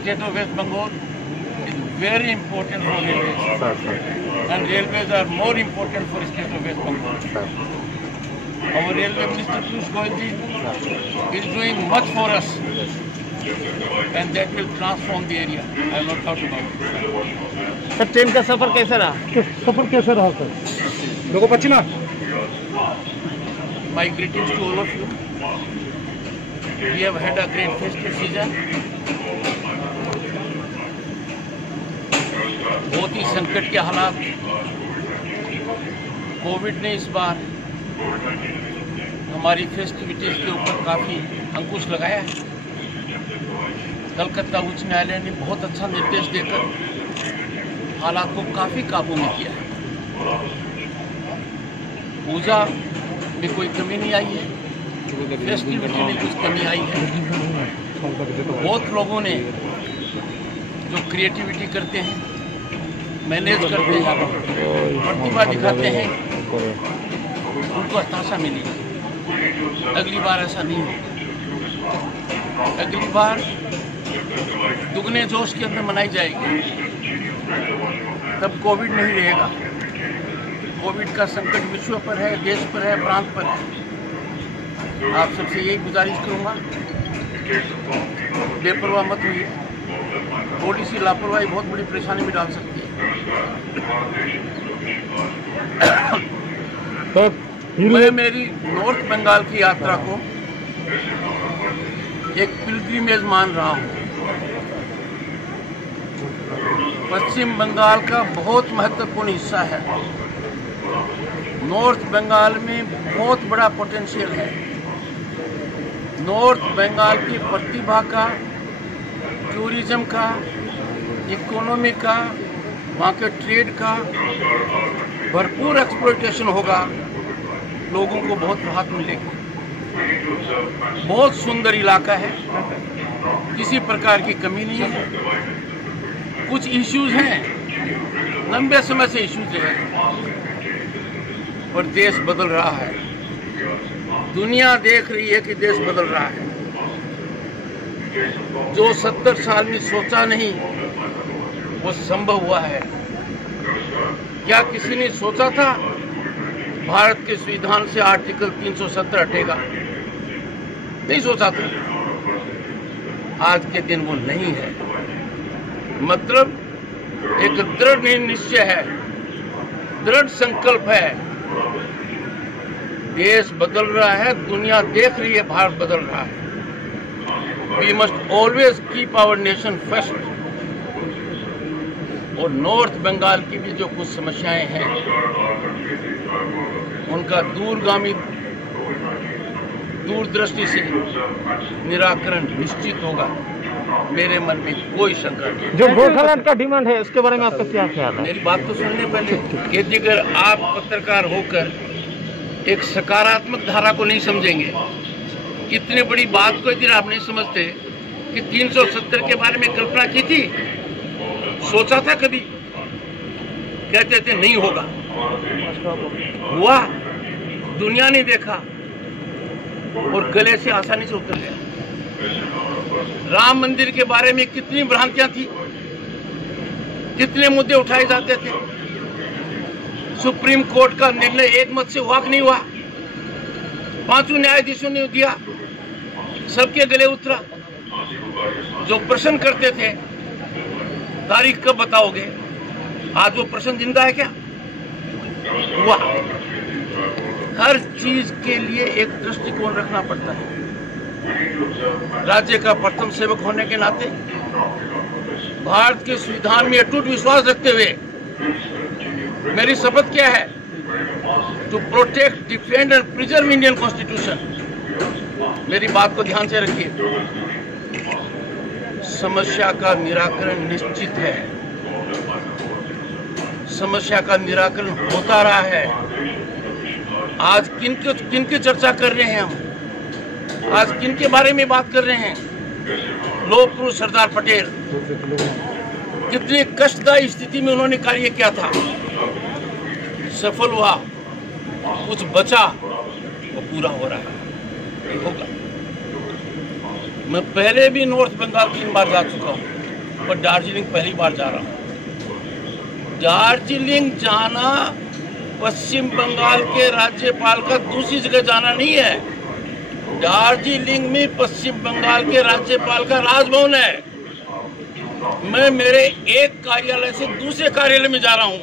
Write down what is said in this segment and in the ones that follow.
state of West Bengal is very important for railways, and railways are more important for state of West Bengal. Our railway minister Piyush Goyal is doing much for us, and that will transform the area. I have no doubt about it. Sir train का सफर कैसा रहा? सफर कैसा रहा sir? लोगों पश्चिमा My greetings to all of you. We have had a great festive season. बहुत ही संकट के हालात, कोविड ने इस बार हमारी फेस्टिविटीज के ऊपर काफ़ी अंकुश लगाया है। कलकत्ता उच्च न्यायालय ने बहुत अच्छा निर्देश देकर हालात को काफ़ी काबू में किया है। पूजा में कोई कमी नहीं आई है, फेस्टिविटी में कुछ कमी आई है। बहुत लोगों ने जो क्रिएटिविटी करते हैं, मैनेज करते हैं, प्रतिभा दिखाते हैं, उनको हताशा मिली। अगली बार ऐसा नहीं होगा। अगली बार दुगने जोश के अंदर मनाई जाएगी। तब कोविड नहीं रहेगा। कोविड का संकट विश्व पर है, देश पर है, प्रांत पर है। आप सबसे यही गुजारिश करूंगा, बेपरवाह मत होइए। थोड़ी सी लापरवाही बहुत बड़ी परेशानी में डाल सकती है। मैं मेरी नॉर्थ बंगाल की यात्रा को एक पिलग्रिमेज मान रहा हूँ। पश्चिम बंगाल का बहुत महत्वपूर्ण हिस्सा है। नॉर्थ बंगाल में बहुत बड़ा पोटेंशियल है। नॉर्थ बंगाल की प्रतिभा का, टूरिज्म का, इकोनॉमी का, वहाँ के ट्रेड का भरपूर एक्सप्लॉयटेशन होगा। लोगों को बहुत राहत मिलेगी। बहुत सुंदर इलाका है, किसी प्रकार की कमी नहीं है। कुछ इश्यूज हैं, लंबे समय से इश्यूज हैं, पर देश बदल रहा है। दुनिया देख रही है कि देश बदल रहा है। जो 70 साल में सोचा नहीं, वो संभव हुआ है। क्या किसी ने सोचा था भारत के संविधान से आर्टिकल 370 हटेगा? नहीं सोचा था। आज के दिन वो नहीं है। मतलब एक दृढ़ निश्चय है, दृढ़ संकल्प है। देश बदल रहा है, दुनिया देख रही है, भारत बदल रहा है। We must always keep our nation first. और नॉर्थ बंगाल की भी जो कुछ समस्याएं हैं, उनका दूरदृष्टि से निराकरण निश्चित होगा। मेरे मन में कोई शंका नहीं। जो गोरखालैंड का डिमांड है, उसके बारे में आपका क्या ख्याल है? मेरी बात तो सुनने पहले। यदि अगर आप पत्रकार होकर एक सकारात्मक धारा को नहीं समझेंगे, इतनी बड़ी बात को यदि आप नहीं समझते कि 370 के बारे में कल्पना की थी, सोचा था कभी? कहते थे नहीं होगा, हुआ, दुनिया ने देखा और गले से आसानी से उतर गया। राम मंदिर के बारे में कितनी भ्रांतियां थी, कितने मुद्दे उठाए जाते थे। सुप्रीम कोर्ट का निर्णय एक मत से हुआ कि नहीं हुआ? 5 न्यायाधीशों ने दिया, सबके गले उतरा। जो प्रश्न करते थे तारीख कब बताओगे, आज वो प्रश्न जिंदा है क्या? हुआ। हर चीज के लिए एक दृष्टिकोण रखना पड़ता है। राज्य का प्रथम सेवक होने के नाते भारत के संविधान में अटूट विश्वास रखते हुए मेरी शपथ क्या है? To protect, defend and preserve Indian constitution. मेरी बात को ध्यान से रखिए। समस्या का निराकरण निश्चित है। समस्या का निराकरण होता रहा है। आज किन की चर्चा कर रहे हैं हम? आज किन के बारे में बात कर रहे हैं? लौह पुरुष सरदार पटेल। कितनी कष्टदायी स्थिति में उन्होंने कार्य किया था, सफल हुआ, कुछ बचा, वो पूरा हो रहा है, होगा। मैं पहले भी नॉर्थ बंगाल 3 बार जा चुका हूँ। पर दार्जिलिंग पहली बार जा रहा हूँ। दार्जिलिंग जाना पश्चिम बंगाल के राज्यपाल का दूसरी जगह जाना नहीं है। दार्जिलिंग में पश्चिम बंगाल के राज्यपाल का राजभवन है। मैं मेरे एक कार्यालय से दूसरे कार्यालय में जा रहा हूं।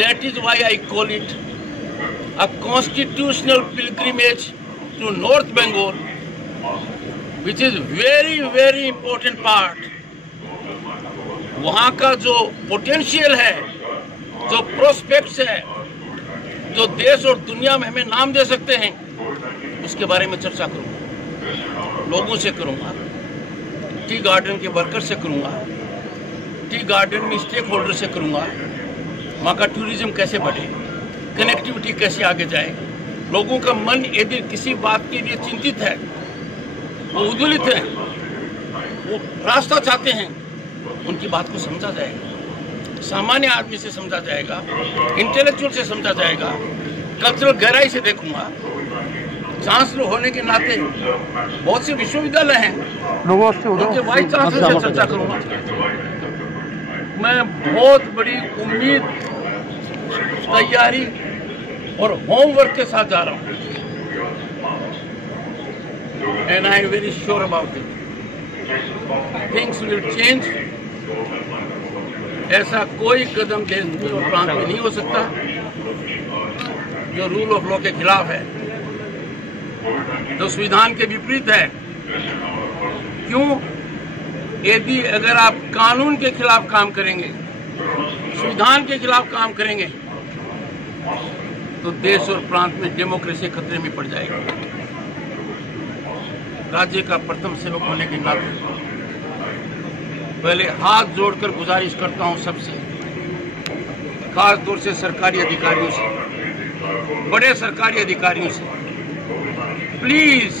That is why I call it a constitutional pilgrimage to North Bengal, which is very, very important part. वहाँ का जो पोटेंशियल है, जो प्रोस्पेक्ट्स है, जो देश और दुनिया में हमें नाम दे सकते हैं, उसके बारे में चर्चा करूँगा, लोगों से करूँगा, टी गार्डन के वर्कर से करूँगा, टी गार्डन में स्टेक होल्डर से करूँगा, वहाँ का टूरिज्म कैसे बढ़े, कनेक्टिविटी कैसे आगे जाए, लोगों का मन यदि किसी बात के लिए चिंतित है, वो उद्वेलित है, वो रास्ता चाहते हैं, उनकी बात को समझा जाएगा, सामान्य आदमी से समझा जाएगा, इंटेलेक्चुअल से समझा जाएगा, कल्चरल गहराई से देखूंगा। चांसलर होने के नाते बहुत से विश्वविद्यालय हैं, उनके वाइस चांसलर से चर्चा करूंगा। मैं बहुत बड़ी उम्मीद, तैयारी और होमवर्क के साथ जा रहा हूँ। And I am very sure about it, things will change. ऐसा कोई कदम देश और प्रांत में नहीं हो सकता जो रूल ऑफ लॉ के खिलाफ है, जो संविधान के विपरीत है। क्यों? यदि अगर आप कानून के खिलाफ काम करेंगे, संविधान के खिलाफ काम करेंगे, तो देश और प्रांत में डेमोक्रेसी खतरे में पड़ जाएगी। राज्य का प्रथम सेवक होने के नाते पहले हाथ जोड़कर गुजारिश करता हूं सबसे, खास तौर से सरकारी अधिकारियों से, बड़े सरकारी अधिकारियों से, please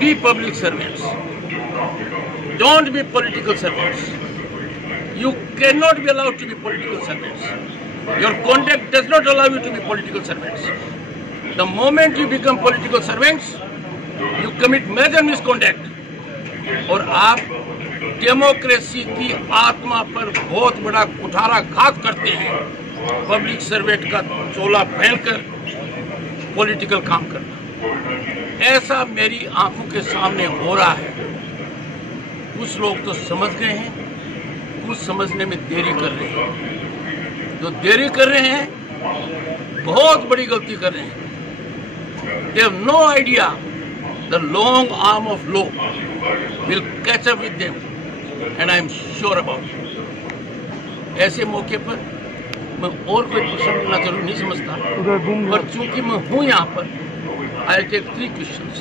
be public servants, don't be political servants. You cannot be allowed to be political servants. Your conduct does not allow you to be political servants. The moment you become political servants, you commit major misconduct. और आप democracy की आत्मा पर बहुत बड़ा कुठाराघात करते हैं। Public servant का चोला पहनकर पॉलिटिकल काम करना, ऐसा मेरी आंखों के सामने हो रहा है। कुछ लोग तो समझ गए हैं, कुछ समझने में देरी कर रहे हैं। जो देरी कर रहे हैं बहुत बड़ी गलती कर रहे हैं। They have no idea the long arm of law will catch up with them, and I am sure about it. ऐसे मौके पर मैं और कोई प्रश्न करना जरूर नहीं समझता, पर चूंकि मैं हूँ यहाँ पर, I'll take 3 questions.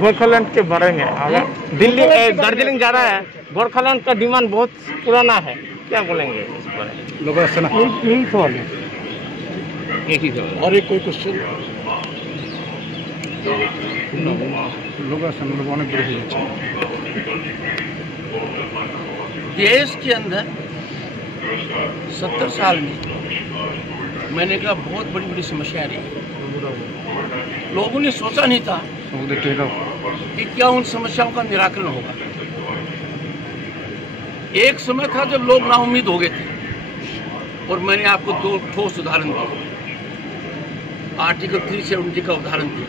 गोरखालैंड के बारे में, अगर दिल्ली दार्जिलिंग जा रहा है, गोरखालैंड का डिमांड बहुत पुराना है, क्या बोलेंगे इस पर? यही सवाल है, एक ही सवाल। और एक कोई क्वेश्चन देश के अंदर 70 साल में मैंने कहा बहुत बड़ी बड़ी समस्याएं रही। लोगों ने सोचा नहीं था कि क्या उन समस्याओं का निराकरण होगा। एक समय था जब लोग नाउम्मीद हो गए थे, और मैंने आपको 2 ठोस उदाहरण दिए। आर्टिकल 370 का उदाहरण दिया।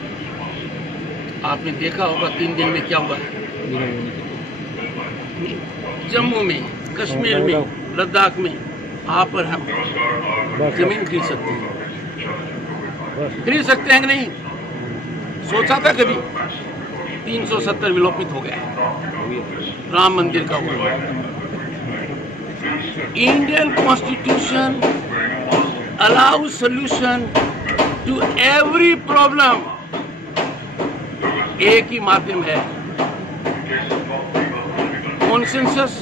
आपने देखा होगा 3 दिन में क्या हुआ है। जम्मू में, कश्मीर में, लद्दाख में आप और हम जमीन खरीद सकते हैं, कि नहीं? सोचा था कभी? 370 विलोपित हो गया। राम मंदिर का हुआ। Indian constitution allow solution to every problem. एक ही माध्यम है, consensus,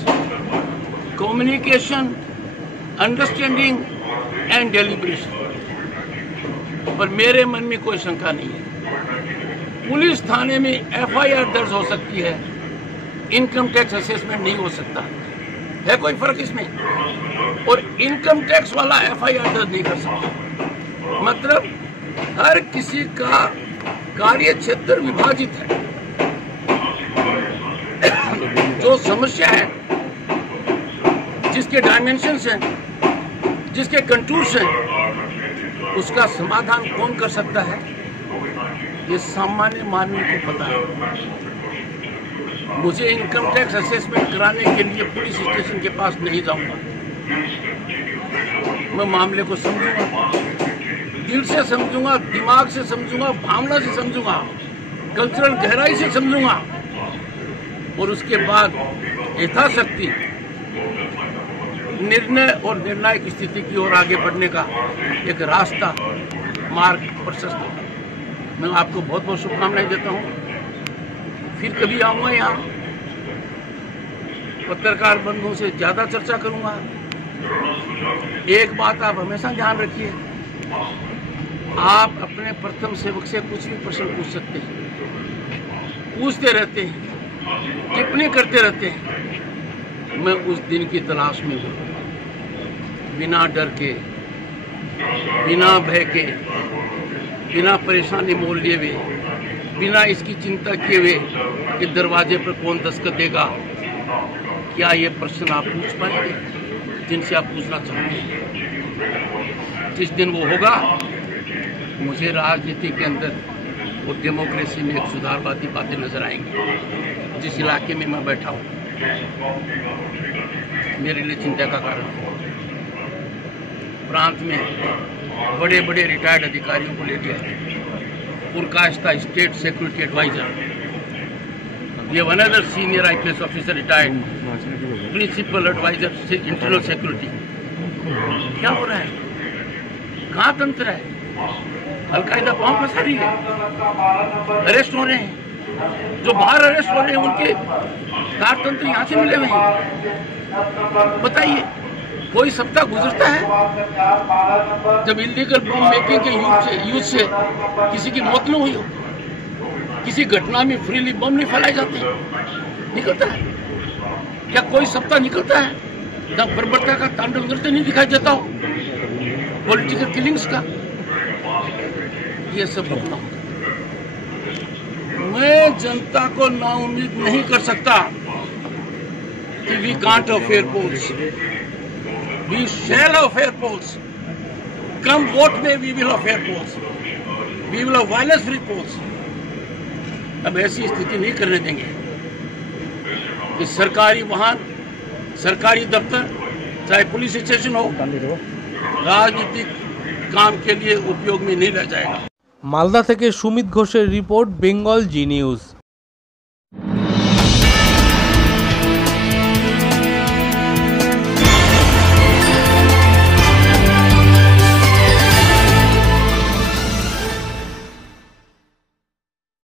communication, understanding and deliberation. पर मेरे मन में कोई शंका नहीं है। पुलिस थाने में एफआईआर दर्ज हो सकती है, इनकम टैक्स असेसमेंट नहीं हो सकता है। कोई फर्क इसमें? और इनकम टैक्स वाला एफआईआर दर्ज नहीं कर सकता। मतलब हर किसी का कार्य क्षेत्र विभाजित है। जो समस्या है, जिसके डायमेंशंस हैं, जिसके कंटूर्स हैं, उसका समाधान कौन कर सकता है, ये सामान्य मानव को पता है। मुझे इनकम टैक्स असेसमेंट कराने के लिए पुलिस स्टेशन के पास नहीं जाऊंगा। मैं मामले को समझूंगा, दिल से समझूंगा, दिमाग से समझूंगा, भावना से समझूंगा, कल्चरल गहराई से समझूंगा और उसके बाद यथाशक्ति निर्णय और निर्णायक स्थिति की ओर आगे बढ़ने का एक रास्ता, मार्ग प्रशस्त होगा। मैं आपको बहुत बहुत शुभकामनाएं देता हूं। फिर कभी आऊंगा यहाँ, पत्रकार बंधुओं से ज्यादा चर्चा करूंगा। एक बात आप हमेशा ध्यान रखिए, आप अपने प्रथम सेवक से कुछ भी प्रश्न पूछ सकते हैं, पूछते रहते हैं, टिप्पणी करते रहते हैं। मैं उस दिन की तलाश में हूँ, बिना डर के, बिना भय के, बिना परेशानी मोल लिए हुए, बिना इसकी चिंता किए हुए कि दरवाजे पर कौन दस्तक देगा। क्या ये प्रश्न आप पूछ पाएंगे जिनसे आप पूछना चाहते हैं? जिस दिन वो होगा, मुझे राजनीति के अंदर और डेमोक्रेसी में एक सुधारवादी बातें नजर आएंगी। जिस इलाके में मैं बैठा हूँ, मेरे लिए चिंता का कारण है। प्रांत में बड़े बड़े रिटायर्ड अधिकारियों को ले लिया है, Purkayastha state security adviser, we have another senior IPS officer retired, principal advisor internal security। क्या हो रहा है? कहाँ तंत्र है? अलकायदा पांव फंसा रही है, अरेस्ट हो रहे हैं। जो बाहर अरेस्ट हो रहे हैं उनके कारतंत्र यहाँ से मिले हुए हैं। बताइए, कोई सप्ताह गुजरता है जब इलीगल बम मेकिंग के यूज से किसी की मौत न हुई हो, किसी घटना में फ्रीली बम नहीं फैलाए जाते? निकलता है क्या? कोई सप्ताह निकलता है जब बर्बरता का तांडव नृत्य नहीं दिखाई देता हो, पॉलिटिकल किलिंग्स का? ये सब रुकना होगा। मैं जनता को नाउम्मीद नहीं कर सकता कि we can't of fair polls, we shall of fair polls. Come what may we will of fair polls, we will of violence free polls. अब ऐसी स्थिति नहीं करने देंगे कि सरकारी वाहन, सरकारी दफ्तर, चाहे पुलिस स्टेशन हो, राजनीतिक काम के लिए उपयोग में नहीं ला जाएगा। मालदा থেকে সুমিত ঘোষের রিপোর্ট, বেঙ্গল জি নিউজ।